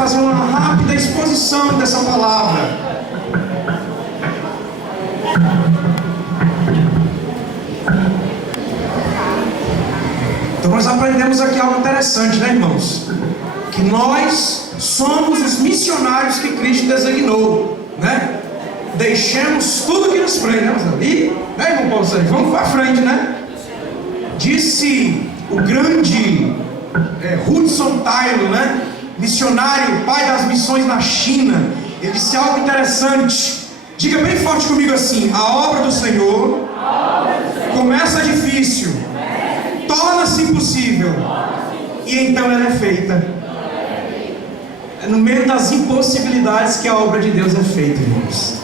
fazer uma rápida exposição dessa palavra. Então nós aprendemos aqui algo interessante, né, irmãos? Que nós somos os missionários que Cristo designou, né? Deixemos tudo que nos prende, né? E, né, irmão Paulo Sérgio? Vamos para frente, né? Disse o grande Hudson Taylor, né? Missionário, pai das missões na China. Ele disse algo interessante. Diga bem forte comigo assim: a obra do Senhor começa difícil, torna-se impossível, e então ela é feita. É no meio das impossibilidades que a obra de Deus é feita, irmãos.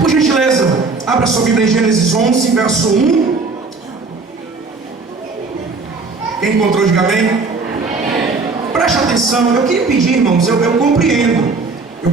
Por gentileza, abra sua Bíblia em Gênesis 11, verso 1. Quem encontrou, diga amém. Preste atenção. Eu queria pedir, irmãos, eu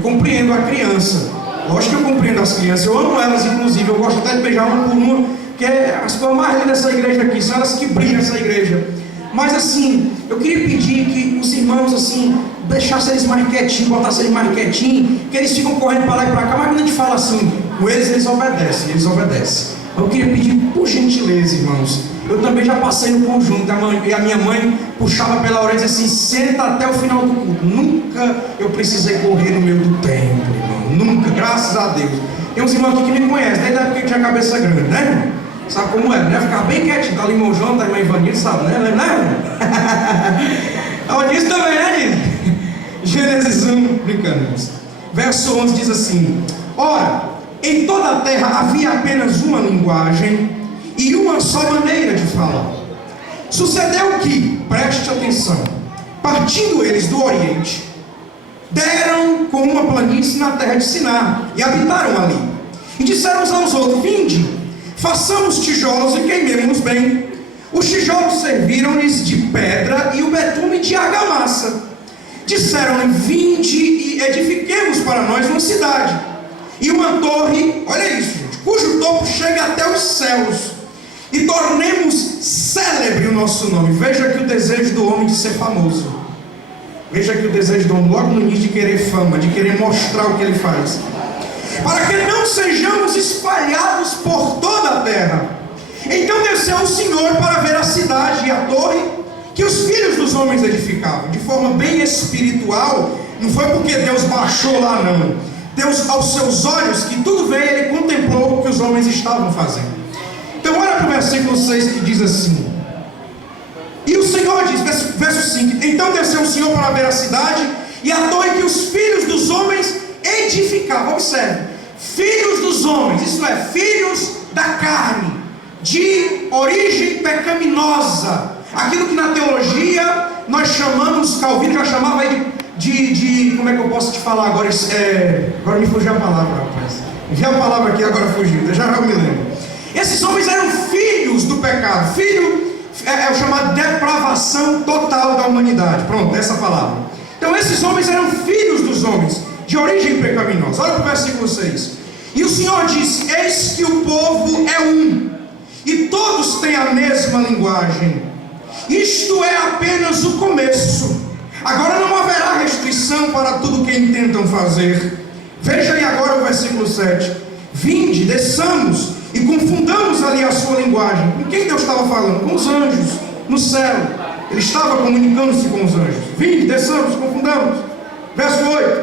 compreendo a criança. Lógico que eu compreendo as crianças. Eu amo elas, inclusive. Eu gosto até de beijar uma por uma, que é as coisas mais lindas dessa igreja aqui. São elas que brilham essa igreja. Mas assim, eu queria pedir que os irmãos assim deixassem eles mais quietinhos, botassem eles mais quietinhos, que eles ficam correndo para lá e para cá. Mas quando a gente fala assim, com eles obedecem, Eu queria pedir, por gentileza, irmãos, eu também já passei no conjunto, e a minha mãe puxava pela orelha e dizia assim: senta até o final do culto. Nunca eu precisei correr no meio do templo, irmão, nunca, graças a Deus. Tem uns irmãos aqui que me conhecem, desde a época que tinha cabeça grande, né, irmão? Sabe como é, né? Ficar bem quietinho, tá ali o irmão João, tá a irmã Ivanildo, sabe, né? Olha isso também, né, Gênesis 1, brincando. Verso 11 diz assim: ora, em toda a terra havia apenas uma linguagem e uma só maneira de falar. Sucedeu que, preste atenção, partindo eles do Oriente, deram com uma planície na terra de Sinar e habitaram ali. E disseram uns aos outros: vinde, façamos tijolos e queimemos bem. Os tijolos serviram-lhes de pedra e o betume de argamassa. Disseram-lhe: vinde e edifiquemos para nós uma cidade e uma torre, olha isso, gente, cujo topo chega até os céus, e tornemos célebre o nosso nome. Veja aqui o desejo do homem de ser famoso. Veja aqui o desejo do homem, logo no início, de querer fama, de querer mostrar o que ele faz. Para que não sejamos espalhados por toda a terra. Então desceu o Senhor para ver a cidade e a torre que os filhos dos homens edificavam. De forma bem espiritual, não foi porque Deus baixou lá, não. Deus, aos seus olhos, que tudo veio, ele contemplou o que os homens estavam fazendo. Então olha para o versículo 6 que diz assim: e o Senhor diz, verso 5: então desceu o Senhor para ver a cidade e a torre que os filhos dos homens edificavam. Observe, filhos dos homens, isto é, filhos da carne, de origem pecaminosa, aquilo que na teologia nós chamamos, Calvino já chamava de como é que eu posso te falar agora? Agora me fugiu a palavra, rapaz. Vi a palavra aqui, agora fugiu, já me lembro. Esses homens eram filhos do pecado. Filho é o chamado depravação total da humanidade. Pronto, essa palavra. Então esses homens eram filhos dos homens, de origem pecaminosa. Olha para o versículo 6. E o Senhor disse: eis que o povo é um, e todos têm a mesma linguagem. Isto é apenas o começo. Agora não haverá restrição para tudo que intentam fazer. Veja aí agora o versículo 7. Vinde, desçamos e confundamos ali a sua linguagem. Com quem Deus estava falando? Com os anjos no céu. Ele estava comunicando-se com os anjos. Vinde, desçamos, confundamos. Verso 8: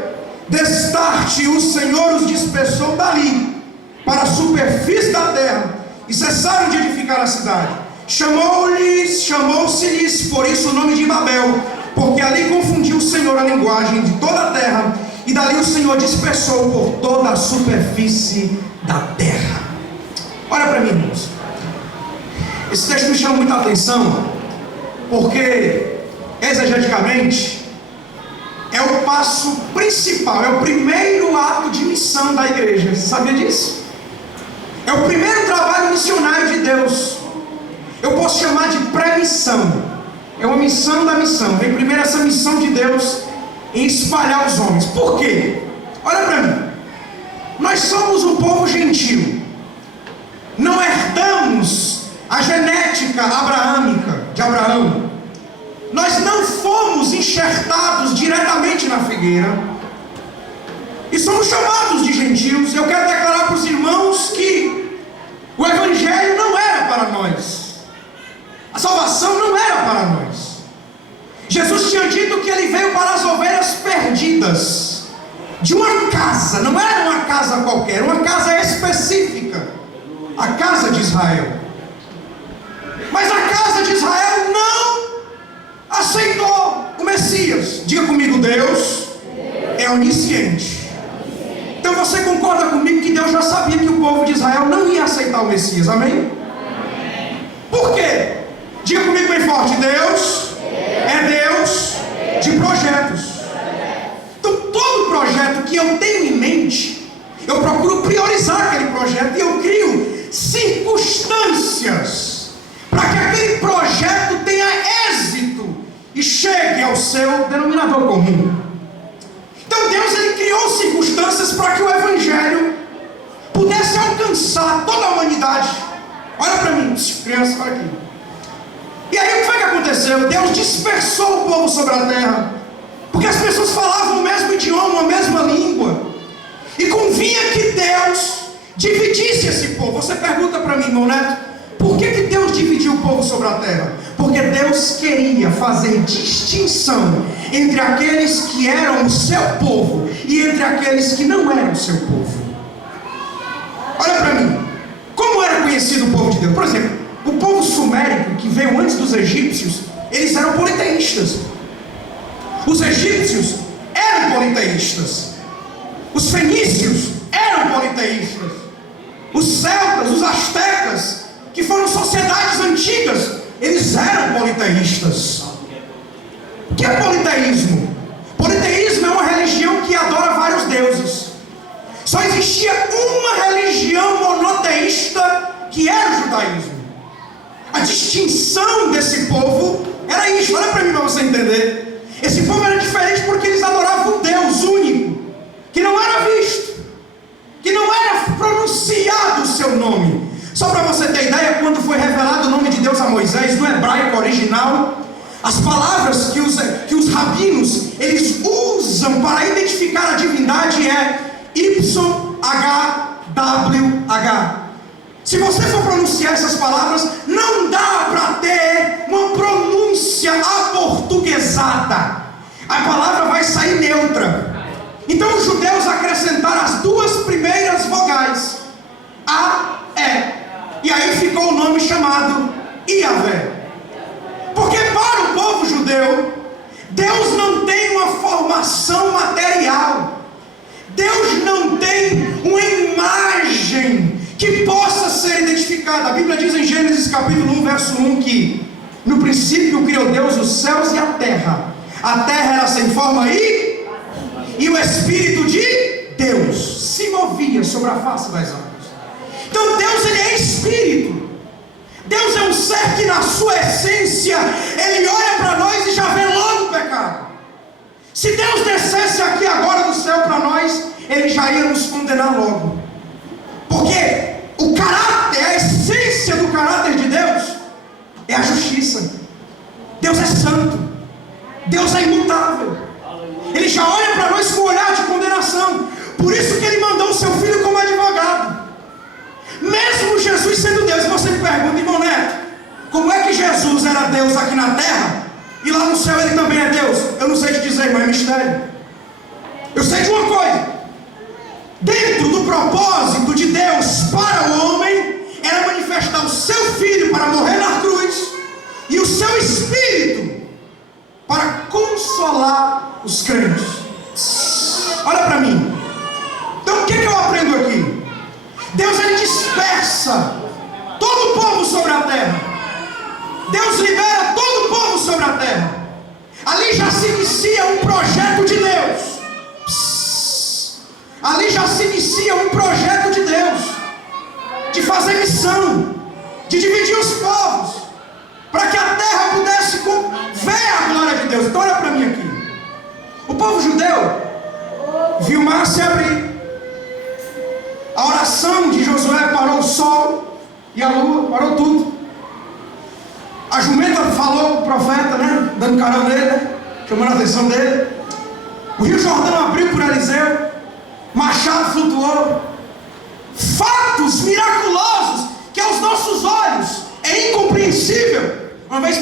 destarte o Senhor os dispersou dali para a superfície da terra, e cessaram de edificar a cidade. Chamou-se-lhes por isso o nome de Babel, porque ali confundiu o Senhor a linguagem de toda a terra, e dali o Senhor dispersou por toda a superfície da terra. Olha para mim, irmãos. Esse texto me chama muita atenção, porque exegeticamente é o passo principal, é o primeiro ato de missão da igreja. Você sabia disso? É o primeiro trabalho missionário de Deus. Eu posso chamar de pré-missão. É uma missão da missão. Vem primeiro essa missão de Deus em espalhar os homens. Por quê? Olha para mim. Nós somos um povo gentil. Não herdamos a genética abraâmica de Abraão. nós não fomos enxertados diretamente na figueira e somos chamados de gentios. Eu quero declarar para os irmãos que o Evangelho não era para nós, a salvação não era para nós. Jesus tinha dito que Ele veio para as ovelhas perdidas de uma casa, não era uma casa qualquer, uma casa específica, a casa de Israel. Mas a casa de Israel não aceitou o Messias. Diga comigo, Deus é onisciente. Então você concorda comigo que Deus já sabia que o povo de Israel não ia aceitar o Messias, amém? Por quê? Diga comigo bem forte, Deus é Deus de projetos. Então todo projeto que eu tenho em mente, eu procuro priorizar aquele projeto e eu crio circunstâncias para que aquele projeto tenha êxito e chegue ao seu denominador comum. Então Deus, Ele criou circunstâncias para que o Evangelho pudesse alcançar toda a humanidade. Olha para mim, criança, olha aqui. E aí o que foi que aconteceu? Deus dispersou o povo sobre a terra, porque as pessoas falavam o mesmo idioma, a mesma língua, e convinha que Deus dividisse esse povo. Você pergunta para mim, irmão Neto, por que Deus dividiu o povo sobre a terra? Porque Deus queria fazer distinção entre aqueles que eram o seu povo e entre aqueles que não eram o seu povo. Olha para mim, como era conhecido o povo de Deus? Por exemplo, o povo sumérico que veio antes dos egípcios, eles eram politeístas. Os egípcios eram politeístas. Os fenícios eram politeístas. Os celtas, os astecas, que foram sociedades antigas, eles eram politeístas. O que é politeísmo? Politeísmo é uma religião que adora vários deuses. Só existia uma religião monoteísta, que era o judaísmo. A distinção desse povo era isso. Olha para mim para você entender. Esse povo era diferente porque eles adoravam um Deus único, que não era visto, que não era pronunciado o seu nome. Só para você ter ideia, quando foi revelado o nome de Deus a Moisés, no hebraico original, as palavras que os rabinos eles usam para identificar a divindade é YHWH. Se você for pronunciar essas palavras, não dá para ter uma pronúncia aportuguesada. A palavra vai sair neutra. Então os judeus acrescentaram as duas primeiras vogais, A, E. E aí ficou o nome chamado Iavé. Porque para o povo judeu, Deus não tem uma formação material. Deus não tem uma imagem que possa ser identificada. A Bíblia diz em Gênesis capítulo 1, verso 1 que no princípio criou Deus os céus e a terra. A terra era sem forma e o Espírito de Deus se movia sobre a face das águas. Então Deus, Ele é Espírito. Deus é um ser que na sua essência Ele olha para nós e já vê logo o pecado. Se Deus descesse aqui agora do céu para nós, Ele já ia nos condenar logo. Porque o caráter, a essência do caráter de Deus é a justiça. Deus é santo. Deus é imutável. Ele já olha para nós com um olhar de condenação. Por isso que Ele mandou o seu Filho como advogado. Mesmo Jesus sendo Deus, você me pergunta, irmão Neto, como é que Jesus era Deus aqui na terra e lá no céu Ele também é Deus? Eu não sei te dizer, mas é mistério. Eu sei de uma coisa: dentro do propósito de Deus para o homem era manifestar o seu Filho para morrer na cruz e o seu Espírito para consolar os crentes. Olha para mim. Então o que eu aprendo aqui? Deus, Ele dispersa todo o povo sobre a terra. Deus libera todo o povo sobre a terra. Ali já se inicia um projeto de Deus. Ali já se inicia um projeto de Deus de fazer missão, de dividir os povos, para que a terra pudesse ver a glória de Deus. Então olha para mim aqui. O povo judeu viu o mar se abrir. A oração de Josué parou o sol e a lua, parou tudo. A jumenta falou com o profeta, né? Dando carão nele, né? Chamando a atenção dele. O Rio Jordão abriu por Eliseu. Machado flutuou. Fatos miraculosos que aos nossos olhos é incompreensível. Uma vez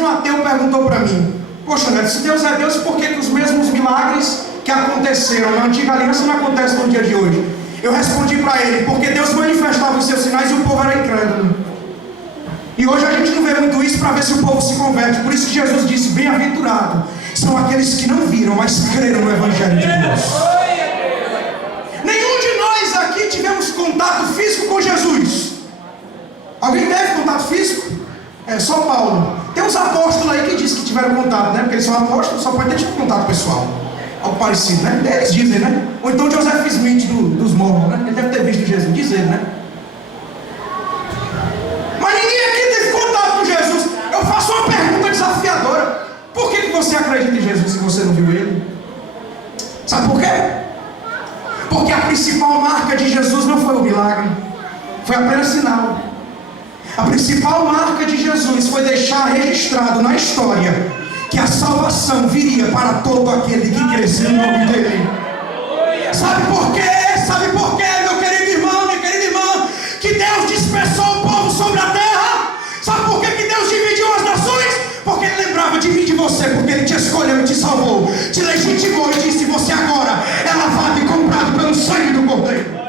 um ateu perguntou para mim: poxa, Neto, se Deus é Deus, por que os mesmos milagres que aconteceram na antiga aliança não acontecem no dia de hoje? Eu respondi para ele: porque Deus manifestava os seus sinais e o povo era incrédulo. E hoje a gente não vê muito isso para ver se o povo se converte. Por isso que Jesus disse: bem-aventurado são aqueles que não viram, mas creram no Evangelho de Deus. Nenhum de nós aqui tivemos contato físico com Jesus. Alguém teve contato físico? É só Paulo. Tem uns apóstolos aí que dizem que tiveram contato, né? Porque eles são apóstolos, só pode ter tido contato pessoal. Algo parecido, né? Eles dizem, né? Ou então Joseph Smith dos Mormons, né? Ele deve ter visto Jesus, dizer, né? Mas ninguém aqui teve contato com Jesus. Eu faço uma pergunta desafiadora: por que você acredita em Jesus se você não viu ele? Sabe por quê? Porque a principal marca de Jesus não foi o milagre, foi apenas sinal. A principal marca de Jesus foi deixar registrado na história que a salvação viria para todo aquele que cresceu no nome dele. Sabe por quê? Sabe por quê, meu querido irmão, minha querida irmã, que Deus dispersou o povo sobre a terra? Sabe por quê que Deus dividiu as nações? Porque Ele lembrava de mim e de você, porque Ele te escolheu e te salvou, te legitimou e disse: você agora é lavado e comprado pelo sangue do Cordeiro.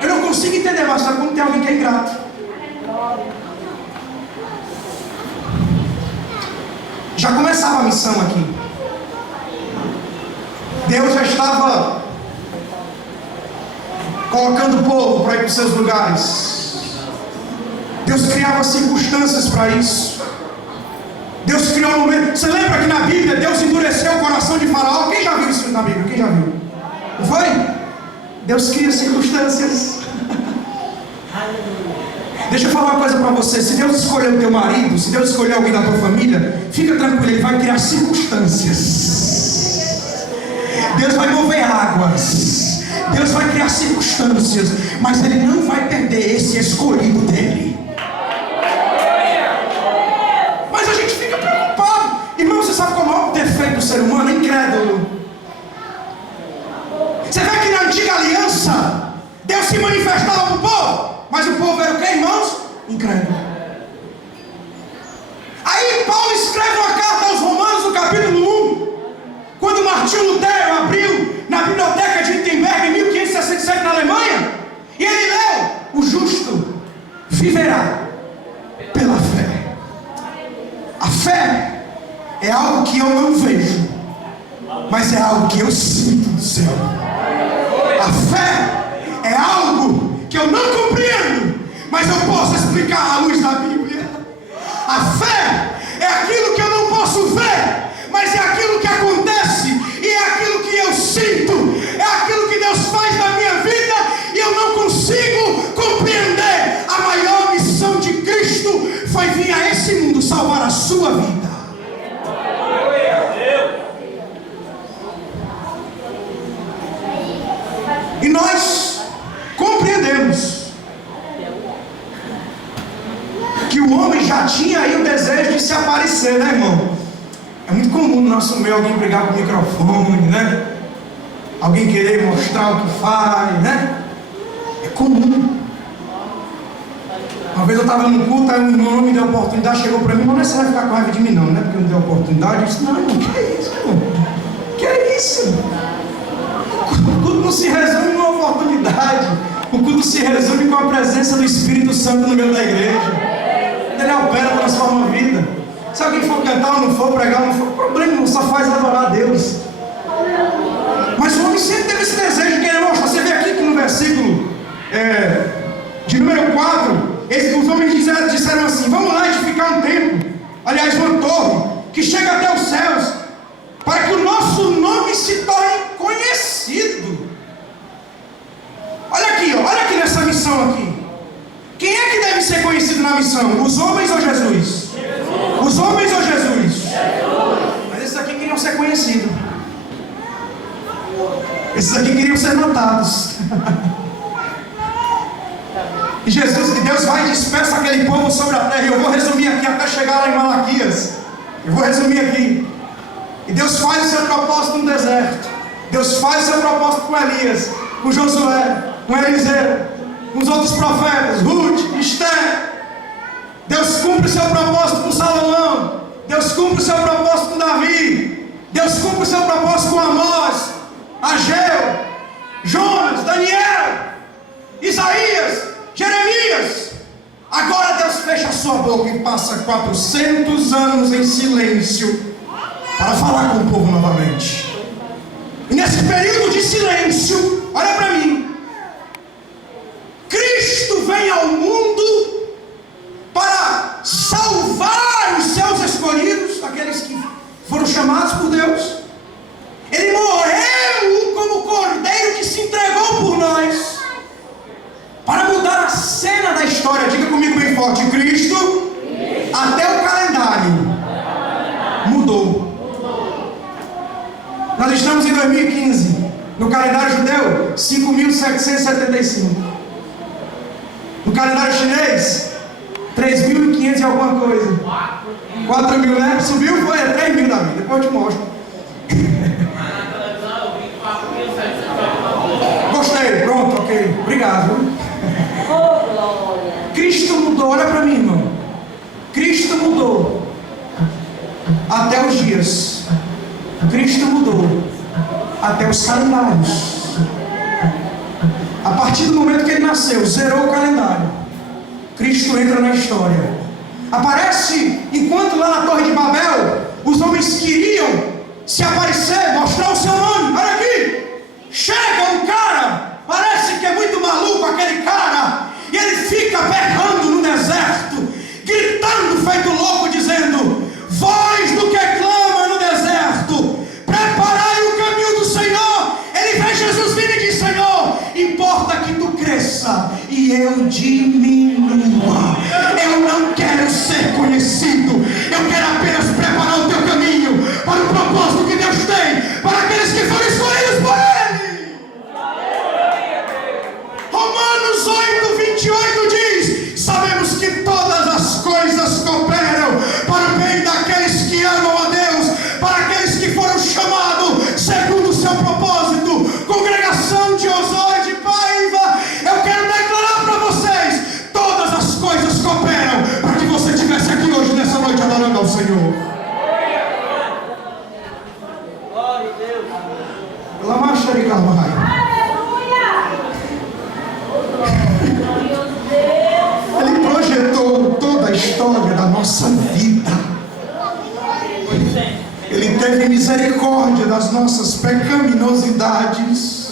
Eu não consigo entender, mas sabe como tem alguém que é ingrato? Já começava a missão aqui. Deus já estava colocando o povo para ir para os seus lugares. Deus criava circunstâncias para isso. Deus criou um momento. Você lembra que na Bíblia Deus endureceu o coração de Faraó? Quem já viu isso na Bíblia? Quem já viu? Não foi? Deus cria circunstâncias. Deixa eu falar uma coisa para você: se Deus escolher o teu marido, se Deus escolher alguém da tua família, fica tranquilo, Ele vai criar circunstâncias. Deus vai mover águas, Deus vai criar circunstâncias, mas Ele não vai perder esse escolhido dele. Mas a gente fica preocupado. Irmão, você sabe qual é o maior defeito do ser humano? É incrédulo. Você vê que na antiga aliança Deus se manifestava para o povo, mas o povo era o que, irmãos? Incrédulo. Aí Paulo escreve uma carta aos Romanos, no capítulo 1, quando Martinho Lutero abriu na biblioteca de Wittenberg em 1567 na Alemanha, e ele leu: o justo viverá pela fé. A fé é algo que eu não vejo, mas é algo que eu sinto no céu. A fé é algo que eu não compreendo, mas eu posso explicar à luz da Bíblia. A fé é aquilo que eu não posso ver, mas é aquilo que acontece, e é aquilo que eu sinto, é aquilo que Deus faz na minha vida, e eu não consigo compreender. A maior missão de Cristo foi vir a esse mundo salvar a sua vida. E nós compreendemos que o homem já tinha aí o desejo de se aparecer, né, irmão? É muito comum no nosso meio alguém brigar com o microfone, né? Alguém querer mostrar o que faz, né? É comum. Uma vez eu estava num culto, aí um irmão não me deu oportunidade, chegou para mim: mas você vai ficar com raiva de mim não, né? Porque eu não dei oportunidade. Eu disse: não, irmão, que é isso, irmão? Que é isso? O culto não se resume numa oportunidade. O culto se resume com a presença do Espírito Santo no meio da igreja. Ele opera, transforma a vida. Se alguém for cantar ou não for, pregar ou não for, o problema não só faz adorar a Deus. Mas o homem sempre teve esse desejo de querer mostrar. Você vê aqui que no versículo de número 4, os homens disseram assim: vamos lá edificar um templo, aliás uma torre, que chega até os céus, para que o nosso nome se torne conhecido. Olha aqui nessa missão aqui. Quem é que deve ser conhecido na missão? Os homens ou Jesus? Os homens ou Jesus? Mas esses aqui queriam ser conhecidos. Esses aqui queriam ser notados. E Deus vai e dispersa aquele povo sobre a terra. E eu vou resumir aqui até chegar lá em Malaquias. Eu vou resumir aqui. E Deus faz o seu propósito no deserto. Deus faz o seu propósito com Elias, com Josué, com Eliseu, com os outros profetas, Ruth, Esther. Deus cumpre o seu propósito com Salomão. Deus cumpre o seu propósito com Davi. Deus cumpre o seu propósito com Amós, Ageu, Jonas, Daniel, Isaías, Jeremias. Agora Deus fecha a sua boca e passa 400 anos em silêncio para falar com o povo novamente. E nesse período de silêncio, olha para mim, Cristo vem ao mundo para salvar os seus escolhidos, aqueles que foram chamados por Deus. Ele morreu como cordeiro que se entregou por nós, para mudar a cena da história. Diga comigo bem forte: Cristo, até o calendário mudou. Nós estamos em 2015, no calendário judeu, 5.775. No calendário chinês, 3.500 e alguma coisa. 4.000, né? Subiu, foi 3.000 da vida. Depois eu te mostro. Gostei, pronto, ok. Obrigado. Cristo mudou, olha para mim, irmão. Cristo mudou até os dias. Cristo mudou até os calendários. A partir do momento que ele nasceu, zerou o calendário. Cristo entra na história. Aparece enquanto lá na Torre de Babel os homens queriam se aparecer, mostrar o seu nome. Olha aqui, chega um cara, parece que é muito maluco aquele cara, e ele fica berrando no deserto, gritando feito louco, dizendo: voz do que clama no deserto, preparai o caminho do Senhor. Ele vê Jesus vindo e diz: Senhor, importa que tu cresça e eu diminua. Eu não quero ser conhecido, eu quero apenas preparar o teu caminho para o propósito que Deus tem para aqueles que foram escolhidos por Ele. Romanos 8:28 diz: sabemos que todas as coisas cooperam para o bem daqueles que amam a Deus, para aqueles que foram chamados segundo o seu propósito. Congregação de Osório de Paiva, eu quero declarar para vocês: todas as coisas cooperam para que você estivesse aqui hoje, nessa noite, adorando ao Senhor. Glória a Deus. Pela marcha de Carvalho. Ele projetou toda a história da nossa vida. Ele teve misericórdia das nossas pecaminosidades.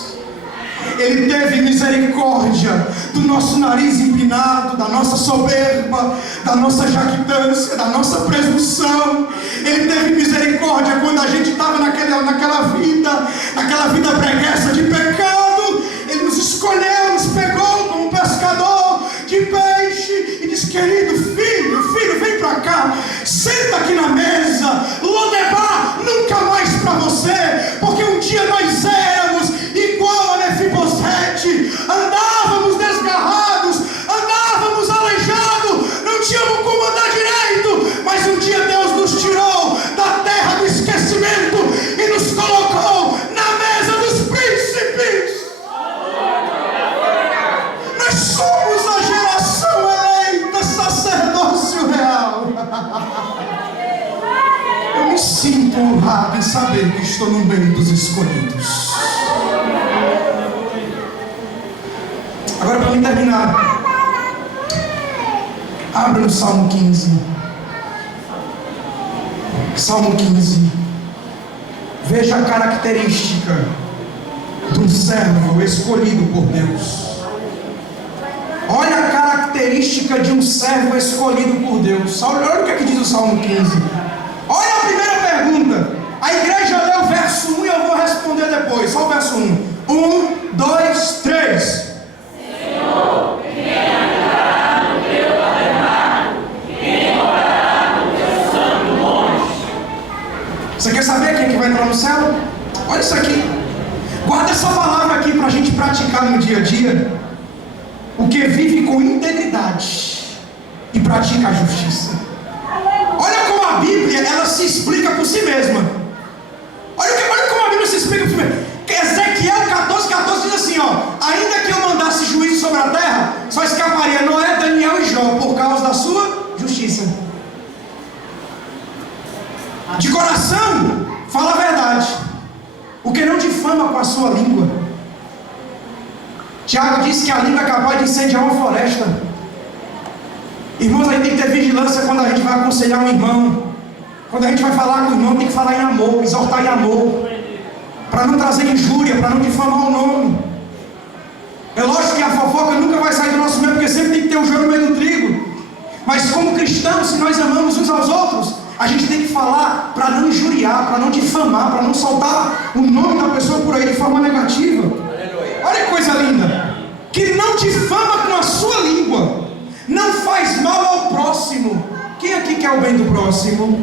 Ele teve misericórdia do nosso nariz empinado, da nossa soberba, da nossa jactância, da nossa presunção. Ele teve misericórdia quando a gente estava naquela vida preguiça de pecado. Ele nos escolheu, nos pegou como um pescador de peixe e disse: querido filho, vem para cá, senta aqui na mesa. Lodebar nunca mais para você, porque um dia nós éramos igual a Mefibosete, andávamos desgarrados, andávamos aleijados, não tínhamos como andar direito, mas um dia Deus nos tirou da terra do esquecimento e nos colocou na mesa dos príncipes. Nós somos a geração eleita, sacerdócio real. Eu me sinto honrado em saber que estou no meio dos escolhidos. Agora, para mim terminar, abra no Salmo 15. Salmo 15. Veja a característica de um servo escolhido por Deus. Olha a característica de um servo escolhido por Deus. Olha o que é que diz o Salmo 15. Olha a primeira pergunta. A igreja lê o verso 1 e eu vou responder depois. Só o verso 1. 1, 2, 3. Senhor, quem entrará no teu tabernáculo? Quem morará no teu santo monte? Você quer saber quem é que vai entrar no céu? Olha isso aqui. Guarda essa palavra aqui para a gente praticar no dia a dia. o que vive com integridade e pratica a justiça. Olha como a Bíblia, ela se explica por si mesma. Olha como a Bíblia se explica por si mesma. Ezequiel 14 diz assim, ainda que eu mandasse juízo sobre a terra, só escaparia Noé, Daniel e Jó, por causa da sua justiça. De coração, fala a verdade, o que não difama com a sua língua. Tiago disse que a língua é capaz de incendiar uma floresta. Irmãos, a gente tem que ter vigilância quando a gente vai aconselhar um irmão. Quando a gente vai falar com o irmão, tem que falar em amor, exortar em amor, para não trazer injúria, para não difamar o nome. É lógico que a fofoca nunca vai sair do nosso meio, porque sempre tem que ter um joio no meio do trigo. Mas como cristãos, se nós amamos uns aos outros, a gente tem que falar para não injuriar, para não difamar, para não soltar o nome da pessoa por aí de forma negativa. Olha que coisa linda. Que não difama com a sua língua, não faz mal ao próximo. Quem aqui quer o bem do próximo?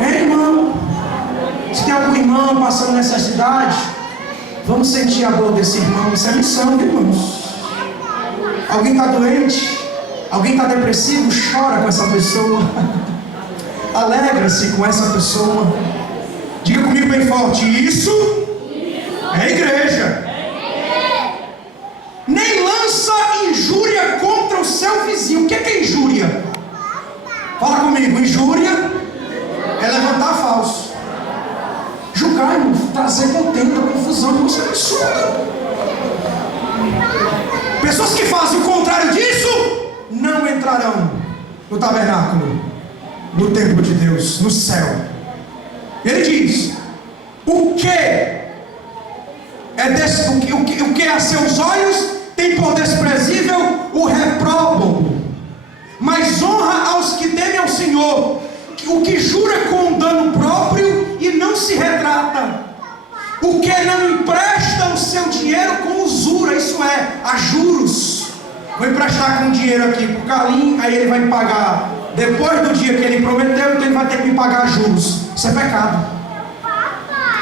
Irmão, se tem algum irmão passando necessidade, vamos sentir a dor desse irmão. Isso é missão, viu, irmãos? Alguém está doente? Alguém está depressivo? Chora com essa pessoa. Alegra-se com essa pessoa. Diga comigo bem forte: isso é igreja. Nem lança injúria contra o seu vizinho. O que é injúria? Fala comigo. Injúria é levantar falso, julgar, irmão, trazer contenda, confusão. Você é absurdo. Pessoas que fazem o contrário disso não entrarão no tabernáculo, no templo de Deus, no céu. Ele diz: o que a seus olhos tem por desprezível, o reprobam, mas honra aos que temem ao Senhor. O que jura com dano próprio e não se retrata, o que não empresta o seu dinheiro com usura, isso é, a juros. Vou emprestar com dinheiro aqui para o Carlinhos, aí ele vai me pagar depois do dia que ele prometeu, então ele vai ter que me pagar juros. Isso é pecado.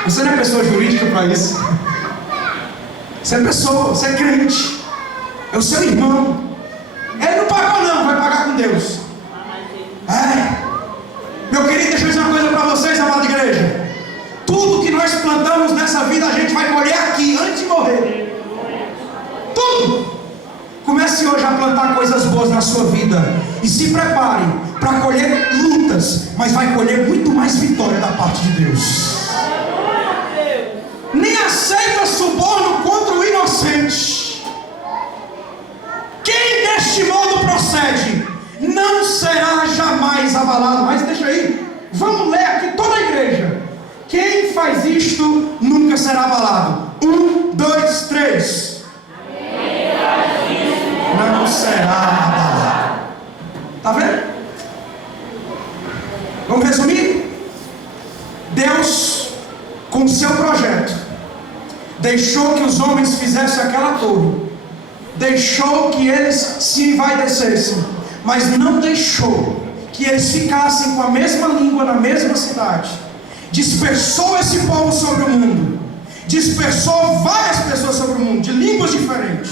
Você não é pessoa jurídica para isso. Você é pessoa, você é crente, é o seu irmão. Ele não pagou não, vai pagar com Deus. Meu querido, deixa eu dizer uma coisa para vocês, amada igreja. Tudo que nós plantamos nessa vida, a gente vai colher aqui, antes de morrer. Tudo. Comece hoje a plantar coisas boas na sua vida. E se prepare para colher lutas, mas vai colher muito mais vitória da parte de Deus. Nem aceita suborno contra o inocente. Quem deste modo procede, não será jamais abalado. Mas deixa aí, vamos ler aqui toda a igreja. Quem faz isto nunca será abalado. 1, 2, 3. Não será abalado. Está vendo? Vamos resumir? Deus, com o seu projeto, deixou que os homens fizessem aquela torre, deixou que eles se envaidecessem, mas não deixou que eles ficassem com a mesma língua na mesma cidade. Dispersou esse povo sobre o mundo, dispersou várias pessoas sobre o mundo, de línguas diferentes,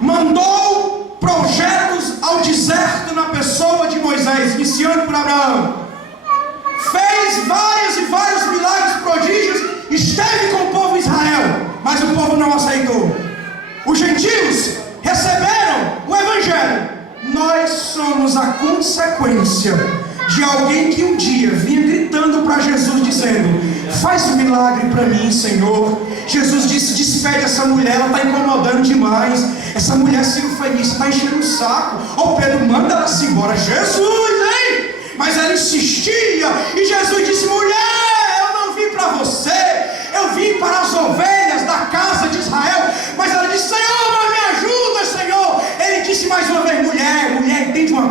mandou projetos ao deserto na pessoa de Moisés, iniciando por Abraão, fez vários milagres, prodígios, esteve com o povo de Israel, mas o povo não aceitou. Os gentios receberam o evangelho. Nós somos a consequência de alguém que um dia vinha gritando para Jesus, dizendo: faz um milagre para mim, Senhor. Jesus disse: despede essa mulher, ela está incomodando demais. Essa mulher cirofenista está enchendo o saco. Pedro, manda ela se embora. Jesus, hein? Mas ela insistia, e Jesus disse: mulher, eu não vim para você, eu vim para as ovelhas da casa de Israel. Mas ela disse: Senhor, mas me ajuda, Senhor. Ele disse mais uma vez: mulher, entende uma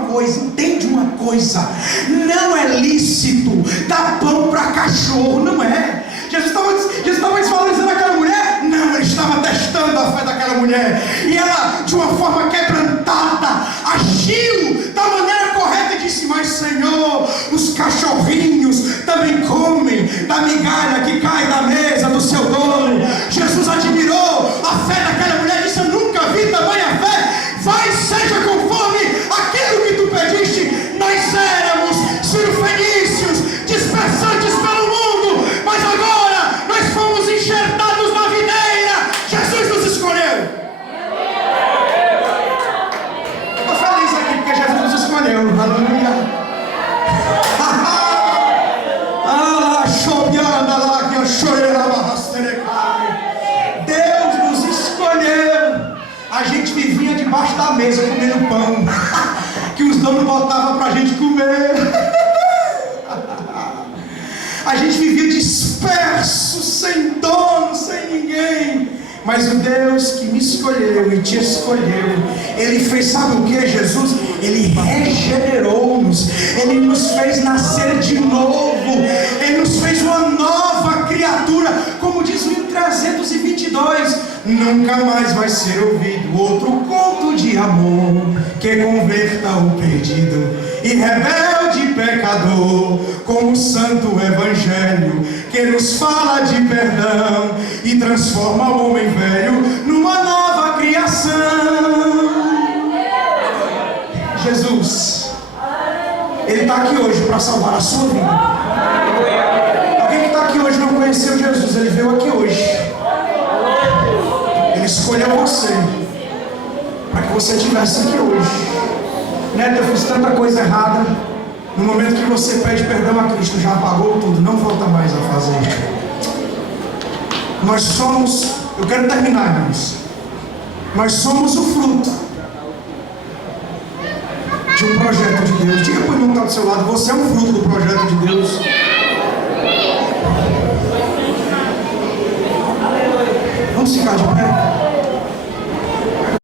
coisa, não é lícito dar pão para cachorro, não é. Jesus estava desvalorizando aquela mulher? Não, ele estava testando a fé daquela mulher, e ela, de uma forma quebrantada, agiu da maneira correta e disse: mas Senhor, os cachorrinhos também comem da migalha que cai da mesa do seu dono. Jesus admirou a fé daquela mulher e disse: eu nunca vi tamanha debaixo da mesa comendo pão que os donos botavam para a gente comer. A gente vivia disperso, sem dono, sem ninguém. Mas o Deus que me escolheu e te escolheu, Ele fez, sabe o que, Jesus? Ele regenerou-nos, Ele nos fez nascer de novo, Ele nos fez uma nova criatura, como diz o 322. Nunca mais vai ser ouvido outro conto de amor que converta o perdido e rebelde pecador, como o santo evangelho que nos fala de perdão e transforma o homem velho numa nova criação. Jesus, Ele está aqui hoje para salvar a sua vida. Alguém que está aqui hoje não conheceu Jesus, Ele veio aqui hoje. Ele escolheu você para que você estivesse aqui hoje. Neto, eu fiz tanta coisa errada. No momento que você pede perdão a Cristo, já apagou tudo, não volta mais a fazer. Nós somos, eu quero terminar, irmãos. Nós somos o fruto de um projeto de Deus. Diga para o irmão que está do seu lado, você é um fruto do projeto de Deus. Vamos ficar de pé.